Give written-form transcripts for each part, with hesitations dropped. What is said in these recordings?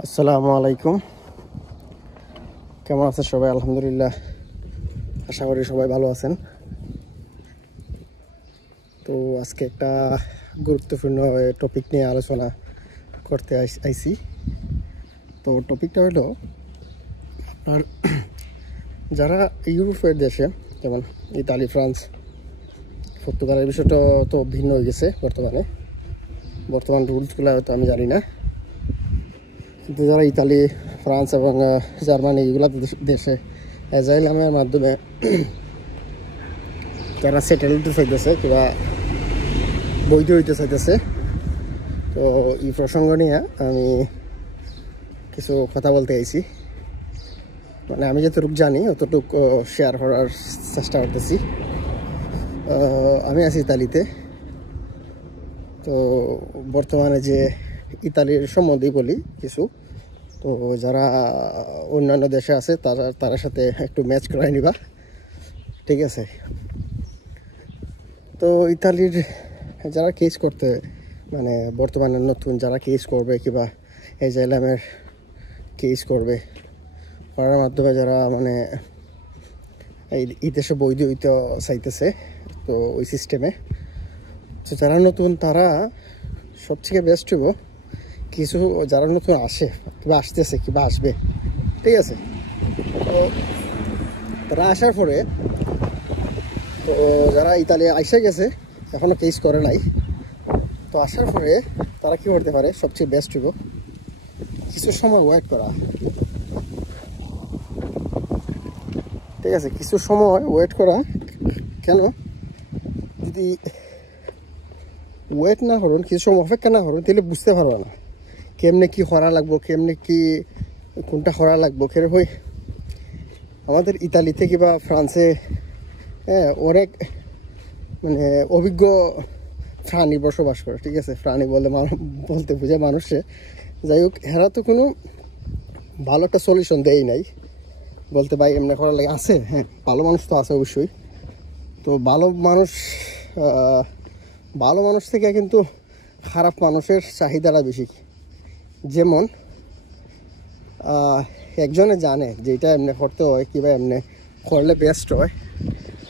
আসসালামু আলাইকুম। কেমন আছেন সবাই? আলহামদুলিল্লাহ, আশা করি সবাই ভালো আছেন। তো আজকে একটা গুরুত্বপূর্ণ টপিক নিয়ে আলোচনা করতে আইছি। তো টপিকটা হলো আপনার যারা ইউরোপের দেশে, যেমন ইতালি, ফ্রান্স, পর্তুগালের বিষয়টা তো ভিন্ন হয়ে গেছে বর্তমান রুলসগুলো হয়তো আমি জানি না, কিন্তু যারা ইতালি, ফ্রান্স এবং জার্মানি এগুলো দেশে অ্যাজাইলামের মাধ্যমে যারা সেটেল হতে চাইতেছে কিংবা বৈধ হইতে চাইতেছে, তো এই প্রসঙ্গ নিয়ে আমি কিছু কথা বলতে চাইছি। মানে আমি যতটুকু জানি অতটুকু শেয়ার করার চেষ্টা করতেছি। আমি আছি ইতালিতে। তো বর্তমানে যে ইতালির সম্বন্ধেই বলি কিছু। তো যারা অন্যান্য দেশে আছে তার সাথে একটু ম্যাচ করাই নিবা, ঠিক আছে? তো ইতালির যারা কেস করতে, মানে বর্তমানে নতুন যারা কেস করবে কিংবা অ্যাজাইলামের কেস করবে, করার মাধ্যমে যারা মানে এই দেশে বৈধ হইতে চাইতেছে, তো ওই সিস্টেমে তো যারা নতুন তারা সবথেকে বেস্ট হইব কিছু যারা নতুন আসে কিংবা আসতেছে কিংবা আসবে, ঠিক আছে? তো তারা আসার পরে, তো যারা ইতালি আইসা গেছে এখনও কেস করে নাই, তো আসার পরে তারা কী করতে পারে, সবচেয়ে বেস্ট হইব কিছু সময় ওয়েট করা, ঠিক আছে? কিছু সময় ওয়েট করা। কেন? যদি ওয়েট না করুন, কিছু সময় অপেক্ষা না করুন, তাহলে বুঝতে পারবো না কেমনে কি করা লাগবো, কেমনে কি কোনটা করা লাগবো। কেরকম আমাদের ইতালিতে কিংবা ফ্রান্সে অনেক মানে অভিজ্ঞ প্রাণী বসবাস করে, ঠিক আছে? প্রাণী বলতে বোঝায় মানুষে। যাই হোক, এরা তো কোনো ভালো একটা সলিউশন দেয় নাই, বলতে ভাই এমনি করার লাগে আছে। হ্যাঁ, ভালো মানুষ তো আছে অবশ্যই। তো ভালো মানুষ থেকে কিন্তু খারাপ মানুষের চাহিদাটা বেশি। যেমন একজনে জানে যে এটা এমনি করতে হয় কিংবা এমনি করলে বেস্ট হয়,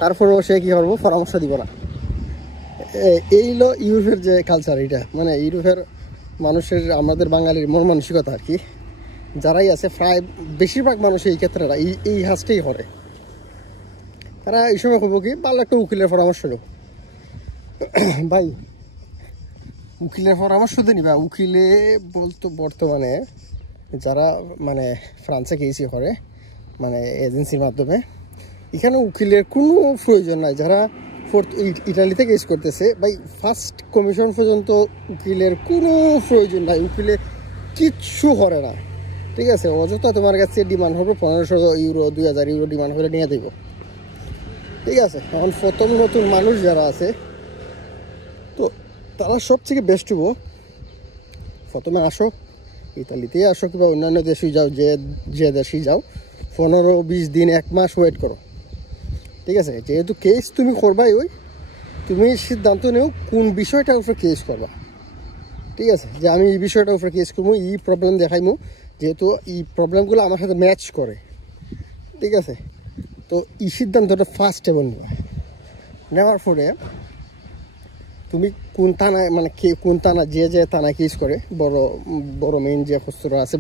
তারপরেও সে কী করবো, পরামর্শ দিব না। এই হলো ইউরোপের যে কালচার, এটা মানে ইউরোপের মানুষের, আমাদের বাঙালির মন মানসিকতা আর কি। যারাই আছে প্রায় বেশিরভাগ মানুষ এই ক্ষেত্রে এই হাজটাই করে। তারা এই সময় করবো কি, ভালো একটা উকিলের পরামর্শ নেব। ভাই উকিলের পরামর্শ দিয়ে নিবা। উকিলে বলতো বর্তমানে যারা মানে ফ্রান্সে কেসি করে, মানে এজেন্সির মাধ্যমে, এখানে উকিলের কোনো প্রয়োজন নাই। যারা ইটালিতে কেস করতেছে, ভাই ফার্স্ট কমিশন পর্যন্ত উকিলের কোনো প্রয়োজন নাই। উকিলে কিচ্ছু করে না, ঠিক আছে? অযথা তোমার কাছে ডিমান্ড হবে 1500 ইউরো, 2000 ইউরো ডিমান্ড করে নিয়ে দেব, ঠিক আছে? এখন প্রথম নতুন মানুষ যারা আছে, তো তারা সবথেকে বেস্ট হবো প্রথমে আসো, ইতালিতেই আসো কিংবা অন্যান্য দেশেই যাও, যে দেশেই যাও, 15-20 দিন, 1 মাস ওয়েট করো, ঠিক আছে? যেহেতু কেস তুমি করবাই, তুমি সিদ্ধান্ত নেও কোন বিষয়টার উপরে কেস করবা, ঠিক আছে? যে আমি এই বিষয়টার উপরে কেস করবো, এই প্রবলেম দেখাইমু, যেহেতু এই প্রবলেমগুলো আমার সাথে ম্যাচ করে, ঠিক আছে? তো এই সিদ্ধান্তটা ফার্স্ট এবং নেওয়ার পরে তুমি কোন থানায়, মানে কোন থানা, যে থানায় কেস করে, বড় মেইন যে খুচরা আছে,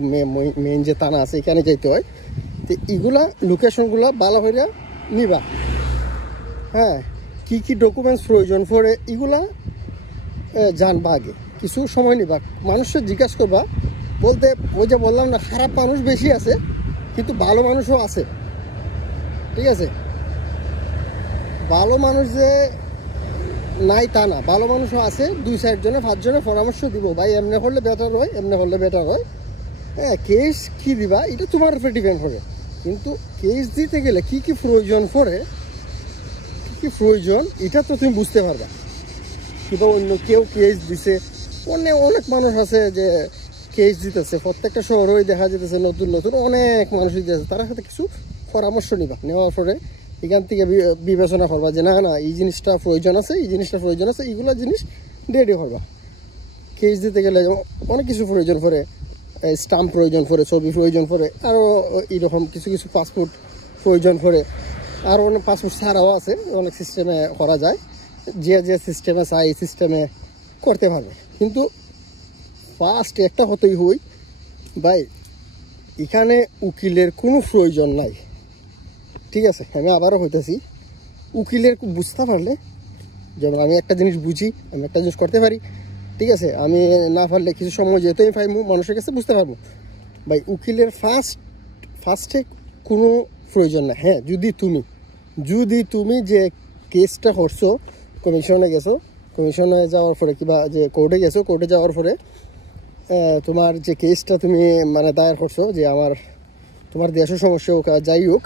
মেইন যে থানা আছে, এখানে যাইতে হয়। তো এইগুলা লোকেশনগুলো ভালো করে নিবা। হ্যাঁ, কি ডকুমেন্টস প্রয়োজন পড়ে এগুলা জানবা আগে, কিছু সময় নিবা, মানুষের জিজ্ঞাসা করবা। বলতে ওই যে বললাম না, খারাপ মানুষ বেশি আছে কিন্তু ভালো মানুষও আছে, ঠিক আছে? ভালো মানুষ যে নাই তা না, ভালো মানুষও আছে। 2-4 জনে 5 জনে পরামর্শ দিব, ভাই এমনি করলে বেটার হয়, এমনি করলে বেটার হয়। হ্যাঁ, কেস কী দিবা এটা তোমার উপরে ডিপেন্ড করে, কিন্তু কেস দিতে গেলে কি প্রয়োজন পড়ে, কি প্রয়োজন এটা তো তুমি বুঝতে পারবা। কিংবা অন্য কেউ কেস দিছে, অনেক মানুষ আছে যে কেস দিতেছে, প্রত্যেকটা শহরেই দেখা যেতেছে নতুন অনেক মানুষ দিতেছে। তার সাথে কিছু পরামর্শ নিবা, নেওয়ার পরে এখান থেকে বিবেচনা করবা যে না এই জিনিসটা প্রয়োজন আছে, এই জিনিসটা প্রয়োজন আছে, এইগুলো জিনিস রেডি করবা। কেস দিতে গেলে অনেক কিছু প্রয়োজন পড়ে, স্টাম্প প্রয়োজন পড়ে, ছবি প্রয়োজন পড়ে, আরও এরকম কিছু কিছু পাসপোর্ট প্রয়োজন পড়ে, আরও অনেক পাসপোর্ট ছাড়াও আছে, অনেক সিস্টেমে করা যায়, যে যে সিস্টেমে চাই এই সিস্টেমে করতে পারবে। কিন্তু ফার্স্ট একটা হতেই হই ভাই, এখানে উকিলের কোনো প্রয়োজন নাই, ঠিক আছে? আমি আবারও হইতেছি, উকিলের বুঝতে পারলে, যেমন আমি একটা জিনিস বুঝি, আমি একটা জিনিস করতে পারি, ঠিক আছে? আমি না পারলে কিছু সময় যেহেতু আমি পাইবো মানুষের কাছে বুঝতে পারবো ভাই, উকিলের ফার্স্টে কোনো প্রয়োজন না। হ্যাঁ, যদি তুমি যে কেসটা করছো, কমিশনে গেছো, কমিশনে যাওয়ার পরে কিংবা যে কোর্টে গেছো, কোর্টে যাওয়ার পরে তোমার যে কেসটা তুমি মানে দায়ের করছো, যে তোমার দেশের সমস্যা হোক যাই হোক,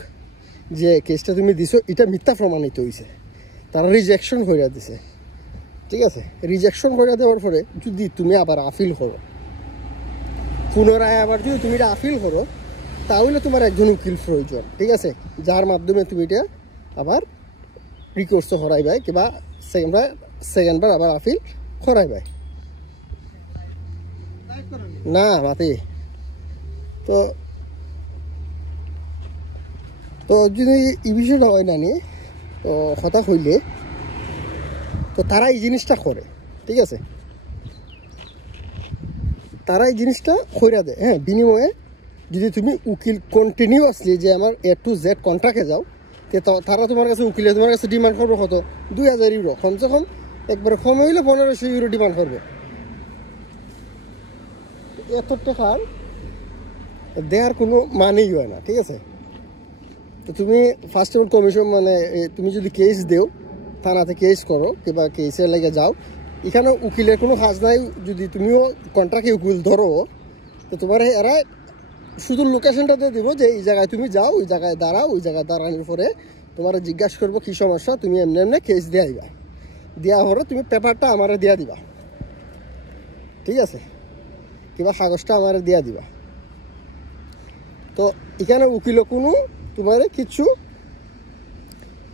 যে কেসটা তুমি দিছো এটা মিথ্যা প্রমাণিত হয়েছে, তারা রিজেকশন করে দিছে, ঠিক আছে? রিজেকশন করে দেওয়ার পরে যদি তুমি আবার আপিল করো, পুনরায় আবার যদি তুমি এটা আপিল করো, তাহলে তোমার একজন উকিল প্রয়োজন, ঠিক আছে? যার মাধ্যমে তুমি এটা আবার রিকোর্স করাইবাই কিংবা সেকেন্ডবার আবার আপিল করাইবাই না মাতি। তো যদি এই বিষয়টা হয় না নিয়ে, তো কথা হইলে তো তারা এই জিনিসটা করে, ঠিক আছে? তারা এই জিনিসটা কইরা দেয়। হ্যাঁ, বিনিময়ে যদি তুমি উকিল কন্টিনিউয়াসলি যে আমার A to Z কন্ট্রাক্টে যাও, তো তারা তোমার কাছে উকিলে তোমার কাছে ডিমান্ড করবো কত, 2000 ইউরো, কমসে কম একবারে কম হইলে 1500 ইউরো ডিমান্ড করবে। এত টাকার দেওয়ার কোনো মানেই হয় না, ঠিক আছে? তো তুমি ফার্স্ট অফ অল কমিশন মানে তুমি যদি কেস দেও, থানাতে কেস করো কিংবা কেসের লেগে যাও, এখানে উকিলের কোনো কাজ নাই। যদি তুমিও কন্ট্রাক্টে উকিল ধরো, তো তোমার এরা শুধু লোকেশনটা দিয়ে দিব যে এই জায়গায় তুমি যাও, ওই জায়গায় দাঁড়াও, ওই জায়গায় দাঁড়ানোর পরে তোমার জিজ্ঞাসা করবো কী সমস্যা, তুমি এমনি এমনি কেস দিয়ে আইবা, দেওয়া হলে তুমি পেপারটা আমার দিয়া দিবা, ঠিক আছে? কিংবা কাগজটা আমার দিয়া দিবা। তো এখানে উকিলও কোনো তোমার কিছু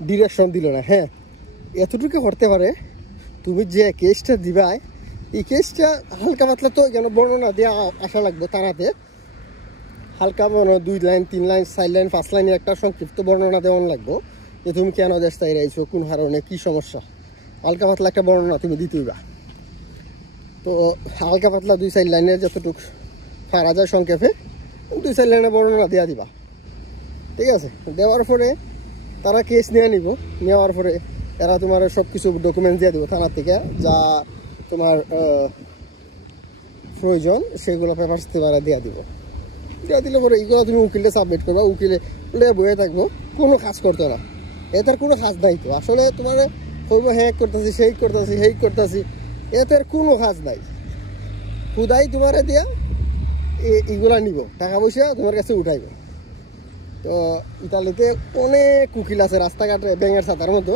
ডিরেকশন দিল না। হ্যাঁ, এতটুকু করতে পারে, তুমি যে কেসটা দিবাই, এই কেসটা হালকা পাতলা তো যেন বর্ণনা দেওয়া আসা লাগবে থানাতে, হালকা মানে 2 লাইন 3 লাইন 4 লাইন 5 লাইনের একটা সংক্ষিপ্ত বর্ণনা দেওয়ান লাগবো, যে তুমি কেন দেশ তাই রাইছো, কোন কারণে, কী সমস্যা, হালকা পাতলা একটা বর্ণনা তুমি দিতেইবা। তো হালকা পাতলা 2-4 লাইনের যতটুকু পারা যায় সংক্ষেপে 2-4 লাইনের বর্ণনা দেওয়া দিবা, ঠিক আছে? দেওয়ার পরে তারা কেস নিয়ে নিব, নেওয়ার পরে এরা তোমার সব কিছু ডকুমেন্টস দিয়ে দেবো থানার থেকে, যা তোমার প্রয়োজন সেগুলো পেপারস তারা দিয়ে দিব। দিয়ে দিলে পরে এইগুলো তুমি উকিলে সাবমিট করবা, উকিলে বয়ে থাকবো, কোনো কাজ করতো না, এটার কোনো কাজ নাই। তো আসলে তোমার কইব হ্যাঁ করতেছি, সেই করতেছি, এটার কোনো কাজ নাই। খুদাই তোমার দিয়া এইগুলা নিব, টাকা পয়সা তোমার কাছে উঠাইব। তো ইতালিতে অনেক উকিল আছে, রাস্তাঘাটে ব্যাঙের ছাতার মতো।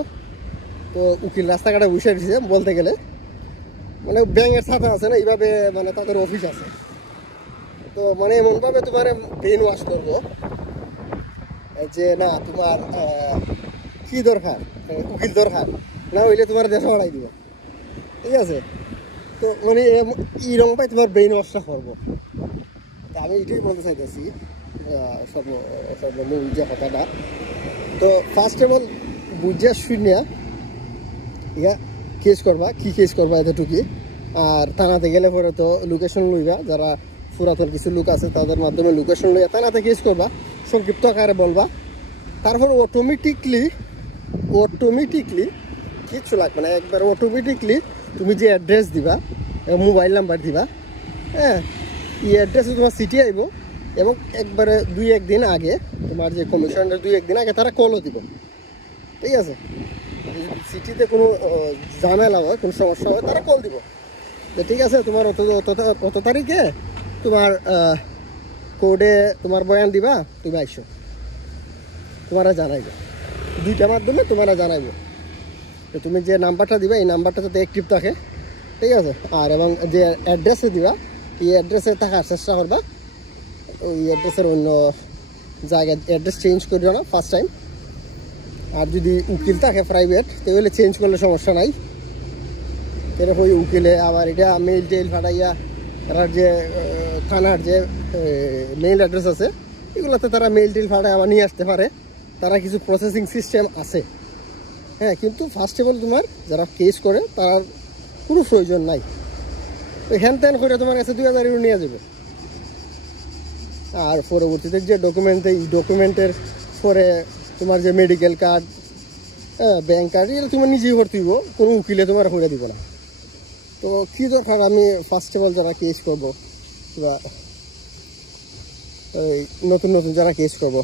তো উকিল রাস্তাঘাটে বসে দিছে বলতে গেলে, মানে ব্যাঙের ছাতা আছে না, এইভাবে মানে তাদের অফিস আছে। তো মানে এমনভাবে তোমার ব্রেন ওয়াশ করবো যে না তোমার কি দরকার, উকিল দরকার না হইলে তোমার দেশে বাড়াই দিব, ঠিক আছে? তো মানে এইরকম পাই তোমার ব্রেন ওয়াশটা করবো। তা আমি এটাই বলতে চাইতেছি সর্বমূল যে কথাটা। তো ফার্স্ট অফ অল বুঝিয়া শুনিয়া ইয়া কেস করবা, কি কেস করবা এতটুকুই। আর থানাতে গেলে পরে তো লোকেশন লইবা, যারা পুরাতন কিছু লোক আছে তাদের মাধ্যমে লোকেশন লইয়া থানাতে কেস করবা, সংক্ষিপ্ত আকারে বলবা। তারপর অটোমেটিকলি কিচ্ছু লাগবে না, একবার অটোমেটিকলি তুমি যে অ্যাড্রেস দিবা, মোবাইল নাম্বার দিবা, হ্যাঁ, এই অ্যাড্রেসে তোমার সিটি আইব, এবং একবারে 2-1 দিন আগে তোমার যে কমিশনের 2-1 দিন আগে তারা কলও দিব, ঠিক আছে? সিটিতে কোনো ঝামেলা হয়, কোনো সমস্যা হয়, তারা কল দিব যে ঠিক আছে তোমার অত তারিখে তোমার কোর্টে তোমার বয়ান দিবা, তুমি আইসো, তোমারা জানাইবে, 2টা মাধ্যমে তোমারা জানাইবে। তো তুমি যে নাম্বারটা দিবা, এই নাম্বারটা যাতে অ্যাক্টিভ থাকে, ঠিক আছে? আর এবং যে অ্যাড্রেসে দিবা, এই অ্যাড্রেসে থাকার চেষ্টা করবা, ওই অ্যাড্রেসের অন্য জায়গায় অ্যাড্রেস চেঞ্জ করিও না ফার্স্ট টাইম। আর যদি উকিল থাকে প্রাইভেট, তাহলে চেঞ্জ করলে সমস্যা নাই। এরকম ওই উকিলে আবার এটা মেইল টেইল ফাটাইয়া এরা যে থানার যে মেইল অ্যাড্রেস আছে এগুলোতে তারা মেইল টিল ফাটায় আবার নিয়ে আসতে পারে, তারা কিছু প্রসেসিং সিস্টেম আছে। হ্যাঁ, কিন্তু ফার্স্ট অফ অল তোমার যারা কেস করে তার কোনো প্রয়োজন নাই, ওই হ্যান ত্যান করে তোমার কাছে 2000 ইউরো নিয়ে যাবে। আর পরবর্তীতে যে ডকুমেন্টের পরে তোমার যে মেডিকেল কার্ড, ব্যাংক কার্ড, এটা তোমার নিজেই ভর্তি হইব, কোনো উকিলে তোমার করে দিব না। তো কী দরকার আমি ফার্স্ট অফ অল যারা কেস করবো বা ওই নতুন নতুন যারা কেস করবো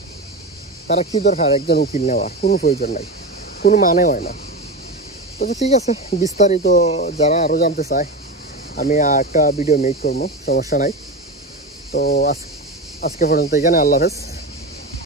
তারা কী দরকার একজন উকিল নেওয়ার, কোনো প্রয়োজন নাই, কোনো মানে হয় না। তো ঠিক আছে, বিস্তারিত যারা আরও জানতে চায় আমি একটা ভিডিও মেক করবো, সমস্যা নাই। তো আজকে পর্যন্ত এখানে, আল্লাহ হাফেজ।